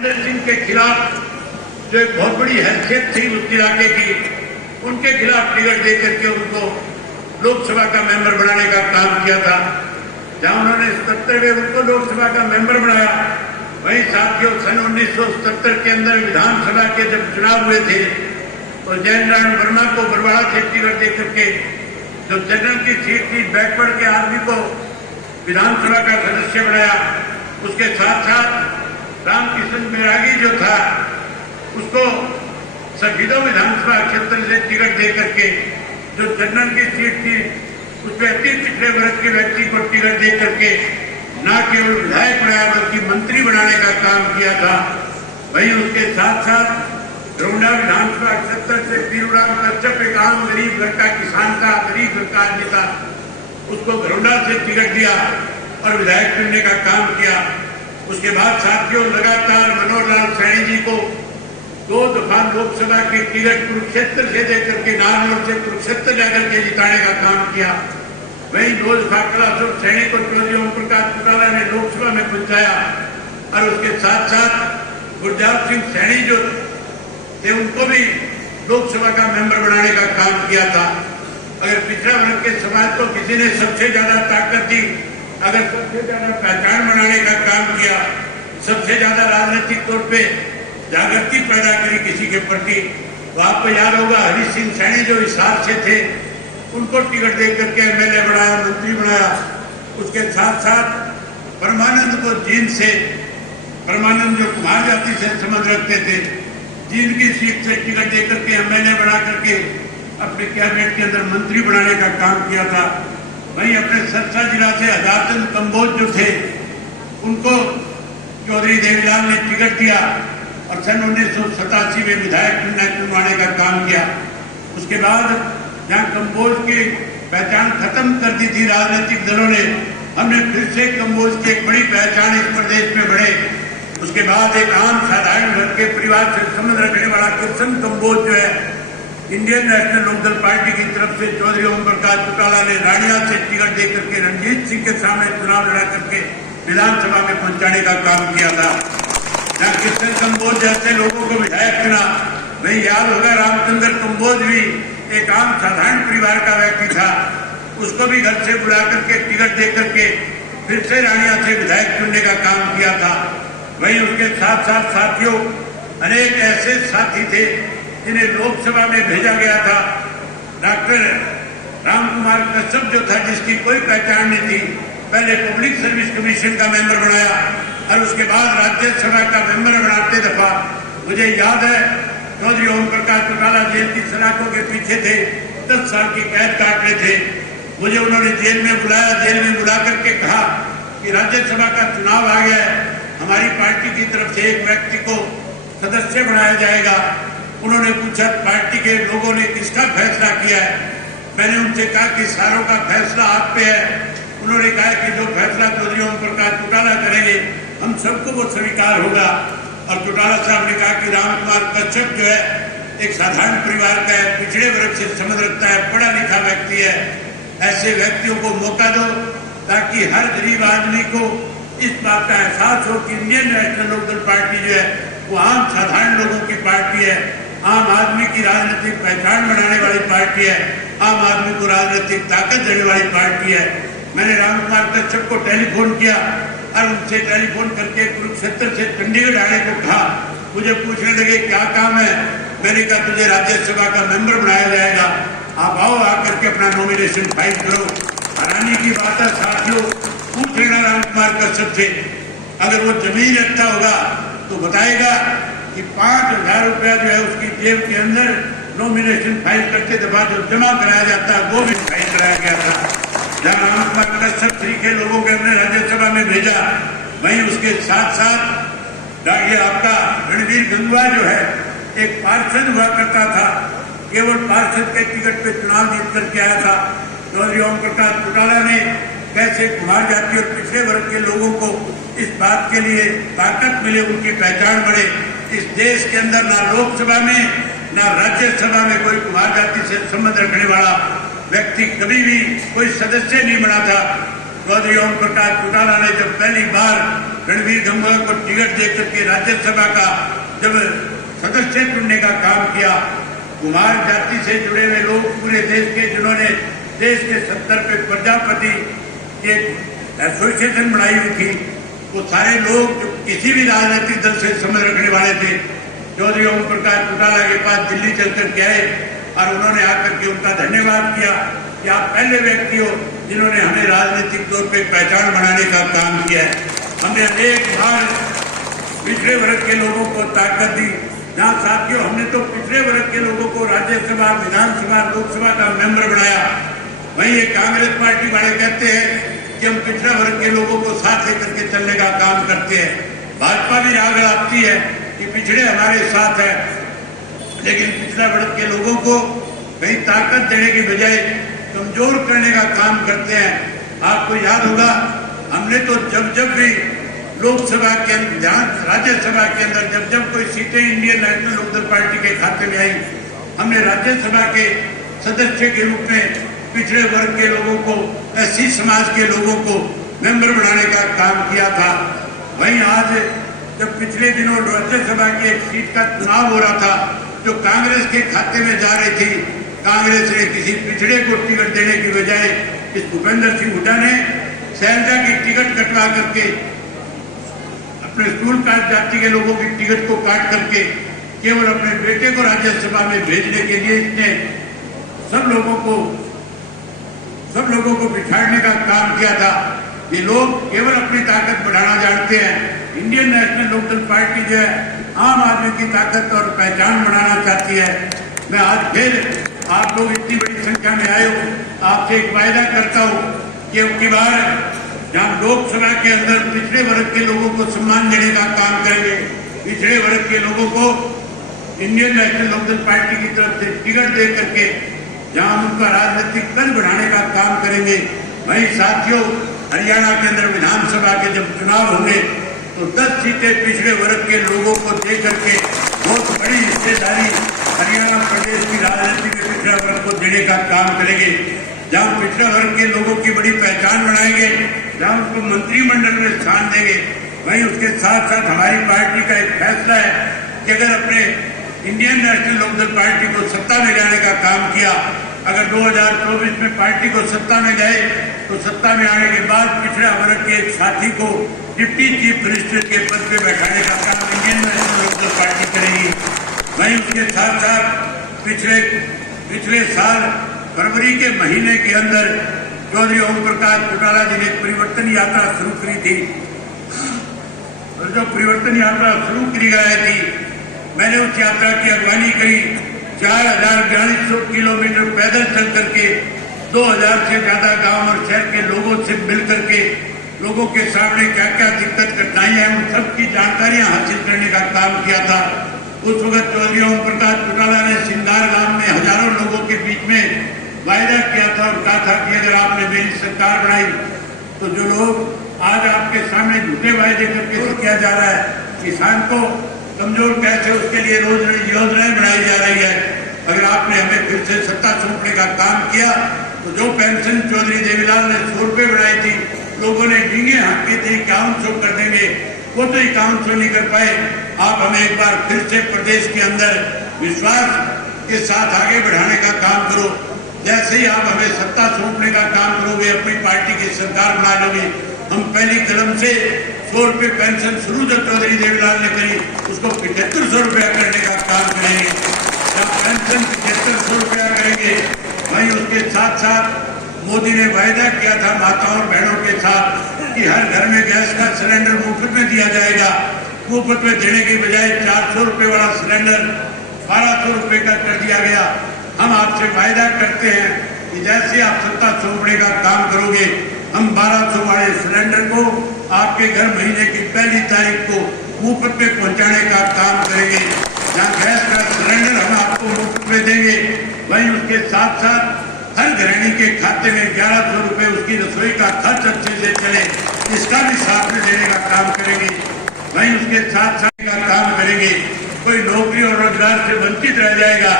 इंद्र सिंह के खिलाफ जो एक बहुत बड़ी हैसियत थी उस इलाके की, उनके खिलाफ टिकट दे करके उनको लोकसभा का मेंबर बनाने का काम किया था। जहां उन्होंने 77 में उनको लोकसभा का मेंबर बनाया, वहीं साथियों सन 1977 के अंदर विधानसभा के जब चुनाव हुए थे तो जयनारायण वर्मा को बरवाड़ा से टिकट दे करके जो जनरल की सीट थी बैकवर्ड के आदमी को विधानसभा का सदस्य बनाया। उसके साथ साथ रामकिशन बैरागी जो था उसको सफीदों विधानसभा क्षेत्र से टिकट दे करके जो जनरल की सीट थी उस पर अति पिछड़े वर्ग के व्यक्ति को टिकट दे करके न केवल विधायक बनाया बल्कि मंत्री बनाने का काम किया था। वहीं उसके साथ साथ घरौंडा विधानसभा क्षेत्र से पीरूराम कश्यप एक आम गरीब लड़का किसान था, गरीब लड़का आदमी था, उसको घरौंडा से टिकट दिया और विधायक चुनने का काम किया। उसके बाद साथियों लगातार मनोहर लाल सैनी जी को 2 दफा लोकसभा की टिकट कुरुक्षेत्र से देकर के नारनौल से कुरुक्षेत्र जाकर के जिताने का काम किया। वहीं 2 दफा कैलाश सैनी को चौधरी ओम प्रकाश चौटाला ने लोकसभा में पहुंचाया और उसके साथ साथ गुरजात सिंह सैनी जो थे उनको भी लोकसभा का मेंबर बनाने का काम किया था। अगर पिछड़ा वर्ग के समाज को किसी ने सबसे ज्यादा ताकत दी, अगर सबसे ज्यादा पहचान बनाने का काम किया, सबसे ज्यादा राजनीतिक तौर पे जागृति पैदा करी किसी के प्रति, तो आपको याद होगा हरि सिंह सैनी जो हिसार से थे उनको टिकट दे करके एमएलए बनाया, मंत्री बनाया। उसके साथ साथ परमानंद को जींद से, परमानंद जो कुमार जाति से संबंध रखते थे, जींद की सीट से टिकट दे करके एमएलए बना करके अपने कैबिनेट के अंदर मंत्री बनाने का काम किया था। वहीं अपने सरसा जिला से हजारचंद कंबोज जो थे उनको चौधरी देवीलाल ने टिकट दिया और सन 1987 में विधायक चुनवाने का काम किया। उसके बाद जहां कंबोज की पहचान खत्म कर दी थी राजनीतिक दलों ने, हमने फिर से कंबोज की एक बड़ी पहचान इस प्रदेश में बढ़े। उसके बाद एक आम साधारण घर के परिवार से संबंध रखने वाला कृष्ण कंबोज जो है इंडियन नेशनल लोकदल पार्टी की तरफ से चौधरी ओम प्रकाश चौटाला ने रानिया से टिकट दे करके रणजीत सिंह के सामने चुनाव लड़ा करके विधानसभा में पहुंचाने का काम किया था। जहां कृष्ण कंबोज जैसे लोगों को विधायक चुना, वही याद होगा रामचंद्र कंबोज भी एक आम साधारण परिवार का व्यक्ति था, उसको भी घर से बुला करके टिकट दे करके फिर से रानिया से विधायक चुनने का काम किया था। वहीं उसके साथ साथ साथियों अनेक ऐसे साथी थे जिन्हें लोकसभा में भेजा गया था। डॉक्टर राम कुमार कश्यप जो था जिसकी कोई पहचान नहीं थी, पहले पब्लिक सर्विस कमीशन का मेंबर बनाया और उसके बाद राज्यसभा का मेंबर बनाते दफा मुझे याद है चौधरी ओम प्रकाश चौटाला जेल की सलाखों के पीछे थे, 10 साल की कैद काट रहे थे। मुझे उन्होंने जेल में बुलाया, जेल में बुला करके कहा कि राज्यसभा का चुनाव आ गया है, हमारी पार्टी की तरफ से एक व्यक्ति को सदस्य बनाया जाएगा। उन्होंने पूछा पार्टी के लोगों ने किसका फैसला किया है। मैंने उनसे कहा कि सारों का फैसला आप पे है। उन्होंने कहा कि जो फैसला चौधरी ओम प्रकाश चौटाला करेंगे हम सबको वो स्वीकार होगा। और चौटाला साहब ने कहा कि राम कुमार कश्यप जो है एक साधारण परिवार का है, पिछड़े वर्ग से संबंध रखता है, पढ़ा लिखा व्यक्ति है, ऐसे व्यक्तियों को मौका दो ताकि हर गरीब आदमी को इस बात का एहसास हो कि इंडियन नेशनल लोकदल पार्टी जो है वो आम साधारण लोगों की पार्टी है, आम आदमी की राजनीतिक पहचान बनाने वाली पार्टी है, आम आदमी को राजनीतिक ताकत देने वाली पार्टी है। मैंने राम कुमार कश्यप को टेलीफोन किया और उनसे टेलीफोन करके कुरुक्षेत्र से चंडीगढ़ आने को कहा। मुझे पूछने लगे क्या काम है। मैंने कहा तुझे राज्यसभा का मेंबर बनाया जाएगा, आप आओ, आकर के अपना नॉमिनेशन फाइल करो। हैरानी की बात है साथियों, पूछ लेना राम कुमार कश्यप से, अगर वो जमीन रखता होगा तो बताएगा कि 5000 रुपया जो है उसकी जेब के अंदर नॉमिनेशन फाइल करते दफा जो जमा कराया जाता है वो भी फाइल कराया गया था। जहां राम कुमार कश्यप के लोगों के अंदर राज्यसभा में भेजा, वहीं उसके साथ साथ ये आपका रणवीर गंगवा जो है एक पार्षद हुआ करता था, केवल पार्षद के टिकट पे चुनाव जीत करके आया था। चौधरी ओम प्रकाश चौटाला ने कैसे कुमार जाति और पिछड़े वर्ग के लोगों को इस बात के लिए ताकत मिले, उनकी पहचान बढ़े। इस देश के अंदर ना लोकसभा में ना राज्यसभा में कोई कुमार जाति से संबंध रखने वाला व्यक्ति कभी भी कोई सदस्य नहीं बना था। चौधरी ओम प्रकाश चौटाला ने जब पहली बार रणवीर गंगा को टिकट देकर के राज्यसभा का जब सदस्य चुनने का काम किया, कुमार जाति से जुड़े हुए लोग पूरे देश के, जिन्होंने देश के 70 पे प्रजापति की एसोसिएशन बनाई हुई थी, वो सारे लोग जो किसी भी राजनीतिक दल से संबंध रखने वाले थे, चौधरी ओम प्रकाश चौटाला के पास दिल्ली चलकर के आए और उन्होंने आकर के उनका धन्यवाद किया कि आप पहले व्यक्ति हो जिन्होंने हमें राजनीतिक तौर पे पहचान बनाने का काम किया है। हमने अनेक बार पिछड़े वर्ग के लोगों को ताकत दी। जहाँ साथियों, हमने तो पिछड़े वर्ग के लोगों को राज्यसभा, विधानसभा, लोकसभा का मेंबर बनाया, वहीं ये कांग्रेस पार्टी वाले कहते हैं कि हम पिछड़ा वर्ग के लोगों को साथ लेकर के चलने का काम करते हैं। भाजपा भी राग लाती है कि पिछड़े हमारे साथ है, लेकिन पिछड़ा वर्ग के लोगों को कहीं ताकत देने की बजाय कमजोर करने का काम करते हैं। आपको याद होगा, हमने तो जब भी लोकसभा के अंदर, राज्यसभा के अंदर जब कोई सीटें इंडियन नेशनल लोकदल पार्टी के खाते में आई, हमने राज्यसभा के सदस्य के रूप में पिछड़े वर्ग के लोगों को, एससी समाज के लोगों को मेंबर बनाने का काम किया था। वहीं आज जब पिछले दिनों राज्यसभा की एक सीट का चुनाव हो रहा था जो कांग्रेस के खाते में जा रही थी, कांग्रेस ने किसी पिछड़े को टिकट देने की बजाय इस भूपेंद्र सिंह हुड्डा ने शैलजा की टिकट कटवा करके, अपने स्कूल कास्ट जाति के लोगों की टिकट को काट करके केवल अपने बेटे को राज्यसभा में भेजने के लिए इसने सब लोगों को बिठाड़ने का काम किया था। ये लोग केवल अपनी ताकत बढ़ाना जानते हैं। इंडियन नेशनल लोकदल पार्टी जो है आम आदमी की ताकत और पहचान बढ़ाना चाहती है। मैं आज फिर आप लोग इतनी बड़ी संख्या में आए हो, आपसे एक वायदा करता हूँ कि अब की बार जहाँ लोकसभा के अंदर पिछड़े वर्ग के लोगों को सम्मान देने का काम करेंगे, पिछड़े वर्ग के लोगों को इंडियन नेशनल लोकदल पार्टी की तरफ से टिकट दे करके जहाँ उनका राजनीतिक कल बढ़ाने का काम करेंगे। वहीं साथियों, हरियाणा के अंदर विधानसभा के जब चुनाव होंगे तो 10 सीटें पिछड़े वर्ग के लोगों को दे करके बहुत बड़ी हिस्सेदारी हरियाणा प्रदेश की राजनीति में पिछड़ा वर्ग को देने का काम करेंगे। जहाँ पिछड़ा वर्ग के लोगों की बड़ी पहचान बनाएंगे, जहाँ उनको मंत्रिमंडल में स्थान देंगे, वहीं उसके साथ साथ हमारी पार्टी का एक फैसला है कि अगर अपने इंडियन नेशनल लोकदल पार्टी को सत्ता में लाने का काम किया, अगर 2024 में पार्टी को सत्ता में लाए तो सत्ता में आने के बाद पिछड़ा वर्ग के एक साथी को डिप्टी चीफ मिनिस्टर के पद पे बैठाने का काम इंडियन नेशनल लोकदल पार्टी करेगी। वहीं उसके साथ साथ पिछले साल फरवरी के महीने के अंदर चौधरी ओम प्रकाश चौटाला जी ने परिवर्तन यात्रा शुरू करी थी, और जो परिवर्तन यात्रा शुरू करी गई थी, मैंने उस यात्रा की अगवानी करी। 4,4200 किलोमीटर पैदल चल करके 2000 से ज्यादा गांव और शहर के लोगों से मिल करके लोगों के सामने क्या क्या दिक्कत कठिनाइयां हैं उन सब की जानकारियां हासिल करने का काम किया था। उस वक्त चौधरी ओम प्रकाश चौटाला ने सिंगार गांव में हजारों लोगों के बीच में वायदा किया था और कहा था कि अगर आपने मेरी सरकार बनाई तो जो लोग आज आपके सामने झूठे वायदे करके किया जा रहा है, किसान को कमजोर कैसे, उसके लिए रोज योजनाएं बनाई जा रही है। अगर आपने हमें फिर से सत्ता सौंपने का काम किया तो जो पेंशन चौधरी देवीलाल ने 100 रुपये बढ़ाई थी, लोगों ने डींगे हाँकी थी, 5100 कर देंगे, वो तो 5100 नहीं कर पाए। आप हमें एक बार फिर से प्रदेश के अंदर विश्वास के साथ आगे बढ़ाने का काम करो। जैसे ही आप हमें सत्ता सौंपने का काम करोगे, अपनी पार्टी की सरकार बना लोगे, हम पहली कदम से 100 रुपये पेंशन शुरू जो चौधरी देवीलाल ने करी उसको 7500 रुपया करने का काम करेंगे। जब पेंशन 7500 रुपया करेंगे, वहीं उसके साथ साथ मोदी ने वायदा किया था माताओं और बहनों के साथ कि हर घर में गैस का सिलेंडर मुफ्त में दिया जाएगा। मुफ्त में देने की बजाय 400 रुपये वाला सिलेंडर 1200 रुपये का कर दिया गया। हम आपसे वायदा करते हैं कि जैसे आप सत्ता सौंपने का काम करोगे, हम 1200 वाले सिलेंडर को आपके घर महीने की पहली तारीख को मुफ्त में पहुंचाने का काम करेंगे। जहाँ गैस का सिलेंडर हम आपको मुफ्त में देंगे, वहीं उसके साथ साथ हर गृहिणी के खाते में 1100 रुपये उसकी रसोई का खर्च अच्छे से चले, इसका भी साथ में देने का काम करेंगे। वहीं उसके साथ साथ का काम करेंगे। कोई नौकरी और रोजगार से वंचित रह जाएगा,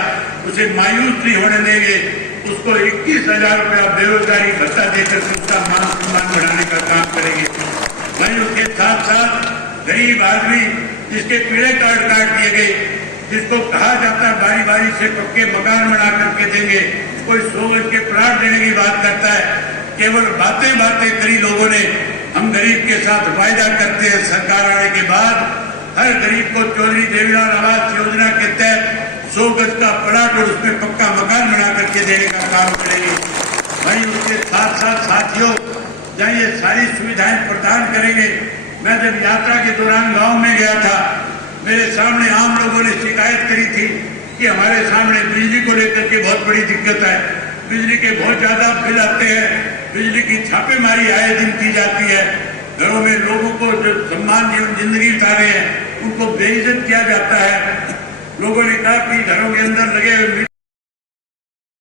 उसे मायूस नहीं होने देंगे, उसको 21,000 रुपया बेरोजगारी भत्ता देकर उसका मान सम्मान बढ़ाने का काम करेंगे। वहीं उसके साथ साथ गरीब आदमी जिसके पीले कार्ड काट दिए गए, जिसको कहा जाता है बारी बारी से पक्के मकान बना करके देंगे, कोई 100 गज के प्लाट देने की बात करता है। केवल बातें बातें करी लोगों ने। हम गरीब के साथ वायदा करते हैं, सरकार आने के बाद हर गरीब को चौधरी देवीलाल आवास योजना के तहत 100 गज का प्लाट और उसमें पक्का मकान बना करके देने का काम करेंगे। वहीं उसके साथ साथ साथियों, जहाँ ये सारी सुविधाएं प्रदान करेंगे। मैं जब यात्रा के दौरान गांव में गया था, मेरे सामने आम लोगों ने शिकायत करी थी कि हमारे सामने बिजली को लेकर के बहुत बड़ी दिक्कत है, बिजली के बहुत ज्यादा बिल आते हैं, बिजली की छापेमारी आए दिन की जाती है, घरों में लोगों को जो सम्मान जीवन जिंदगी बिता रहे हैं उनको बेइज्जत किया जाता है। लोगों ने कहा कि घरों के अंदर लगे